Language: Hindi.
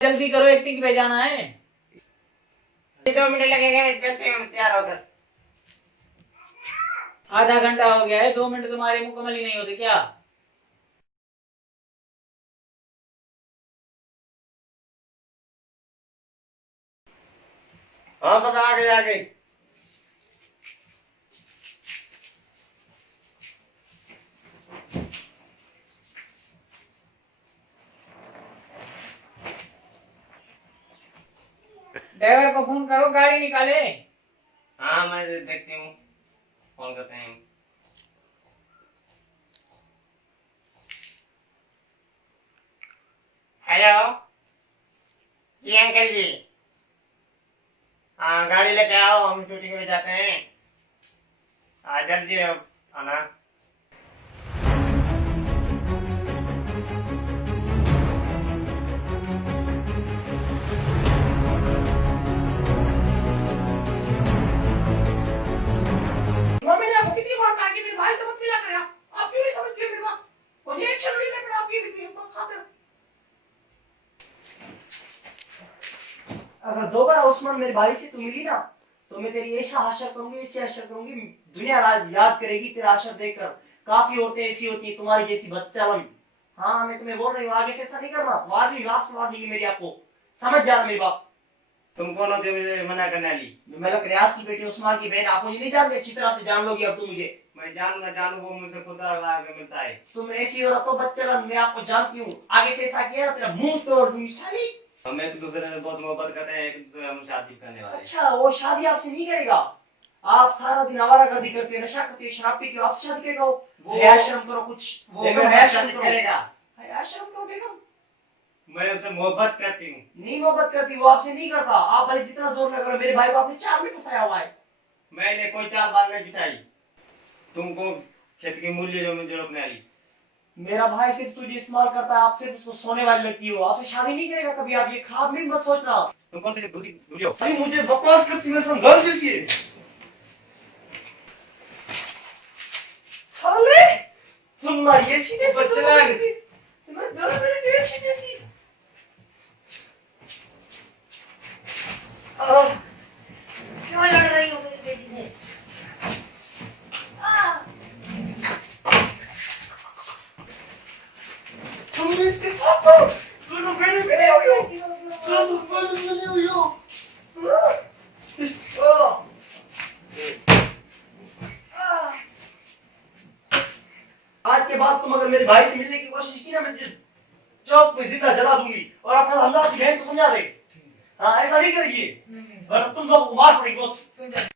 जल्दी करो, एक्टिंग पे जाना है। 2 मिनट लगेगा, चलते हैं तैयार होकर। आधा घंटा हो गया है, 2 मिनट तुम्हारे मुकम्मल ही नहीं होते क्या? हाँ बस आ गई आ गई। ड्राइवर को फोन करो, गाड़ी निकाले। हाँ मैं देखती हूँ, फोन करते हैं। हेलो जी अंकल जी, हाँ गाड़ी लेके आओ, हम शूटिंग में जाते हैं। हाँ जल्दी आना। मैंने आपको कितनी बार कहा कि मेरे भाई से मत मिला करें। आप क्यों नहीं समझते मेरी बात? मुझे एक्शन नहीं लेना पड़ा आपकी खातिर। अगर दोबारा उस्मान मेरे भाई से तू मिली ना, तो मैं तेरी ऐसा हशर करूंगी, ऐसे हशर करूंगी, दुनिया याद करेगी तेरा हशर देखकर। काफी औरतें ऐसी होती है तुम्हारी जैसी बदचालन। हाँ मैं तुम्हें बोल रही हूँ, आगे से ऐसा नहीं करना। वार्निंग, लास्ट वार्निंग है मेरी आपको, समझ जाना मेरी बात। तुम कौन होते मुझे मना करने वाली? मैं रियाज की बेटी, उस्मान की बहन। आप मुझे नहीं जानते, अच्छी तरह से जान लोगी अब तुम मुझे। मैं जानू ना जानू, वो मुझसे खुद आगे मिलता है। तुम ऐसी औरत हो बच्चा, मैं आपको जानती हूँ। आगे से ऐसा किया ना तेरा मुंह तोड़ दूंगी साली। हम एक दूसरे से बहुत मोहब्बत करते हैं, एक दूसरे हम शादी करने वाले। अच्छा, वो शादी आपसे नहीं करेगा? आप सारा दिन आवारागर्दी करते हो, नशा करते हो, शराब पीते हो, आपसे शादी करेगा वो? हया शर्म करो कुछ। वो बेगम हया शर्म करो। करेगा। हया शर्म करो बेगम। मैं उससे मोहब्बत करती हूँ। नहीं मोहब्बत करती, वो आपसे नहीं करता। आप भले जितना जोर लगा लो, मेरे भाई को आपने चाल में फंसाया हुआ है। मैंने कोई चाल बाल नहीं बिछाई। तुमको खेत की मूल्य जो मुझे रोकने वाली। मेरा भाई सिर्फ तुझे इस्तेमाल करता है, आप सिर्फ उसको सोने वाली लगती हो। आपसे शादी नहीं करेगा कभी। आप ये ख्वाब में मत सोचना। तुम कौन सी दूरी हो? सही मुझे बकवास करती है, संघर्ष दीजिए साले। तुम ये सीधे बच्चन। तुम्हें 10 मिनट ये सीधे सी। क्यों लड़ रही हो मेरी बेटी से? तुम इसके साथ हो, दोनों बेटे मिले हुए हो, दोनों बेटे मिले हुए हो। आज के बाद तुम अगर मेरे भाई से मिलने की कोशिश की ना, मैं तुझे चौक पे जिंदा जला दूंगी। और अपना अल्लाह की बहन को समझा दे। हाँ ऐसा नहीं करिए, वरना तुम लोग को मार पड़ेगी।